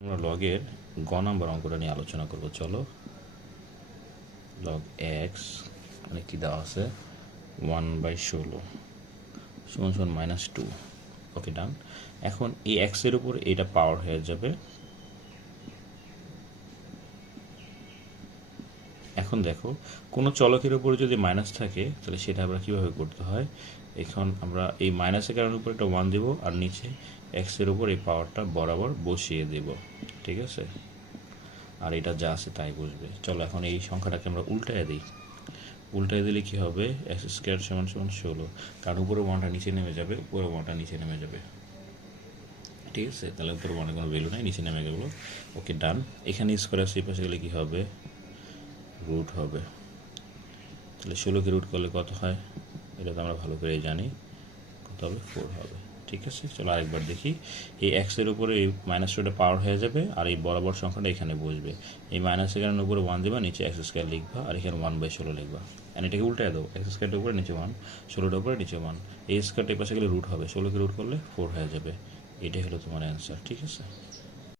আমরা লগের গ নাম্বার অঙ্কটা নিয়ে আলোচনা করব। চলো, লগ এক্স মানে কি দেওয়া আছে 1/16 সমান সমান -2। ওকে, ডান। এখন এই এক্সের উপর এটা পাওয়ার হয়ে যাবে। এখন দেখো, কোনো চলকের উপরে যদি মাইনাস থাকে তাহলে সেটা আমরা কীভাবে করতে হয়। এখন আমরা এই মাইনাসের কারণে উপর একটা 1 দেব আর নিচে এক্সের উপর এই পাওয়ারটা বরাবর বসিয়ে দেব, ঠিক আছে। আর এটা যা আছে তাই বুঝবে। চলো এখন এই সংখ্যাটাকে আমরা উল্টায় দিই। উল্টায় দিলে কি হবে, এক্স স্কোয়ার সমান সমান 16, কারণ উপরে ওয়ানটা নিচে নেমে যাবে, উপরে ওয়ানটা নিচে নেমে যাবে, ঠিক আছে। তাহলে উপরে ওয়ানের কোনো ভ্যালু নাই, নিচে নেমে গেল। ওকে, ডান। এখানে স্কোয়ার আছে, এই পাশে গেলে কী হবে, রুট হবে। তাহলে 16কে রুট করলে কত হয়, এটা তো আমরা ভালো করেই জানি, কত হবে, 4 হবে, ঠিক আছে। চলো আরেকবার দেখি। এই এক্সের উপরে এই -2টা পাওয়ার হয়ে যাবে আর এই বরাবর সংখ্যাটা এখানে বসবে। এই মাইনাসের কারণে উপরে 1 দেবা, নিচে এক্স স্কোয়ার লিখবা আর এখানে 1/16 লিখবা। আর এটাকে উল্টায় দাও, এক্স স্কোয়ারটার উপরে নিচে 1, 16টার উপরে নিচে 1। এই স্কোয়ারটা এই পাশে গেলে রুট হবে, 16কে রুট করলে 4 হয়ে যাবে। এটাই হলো তোমার অ্যান্সার, ঠিক আছে।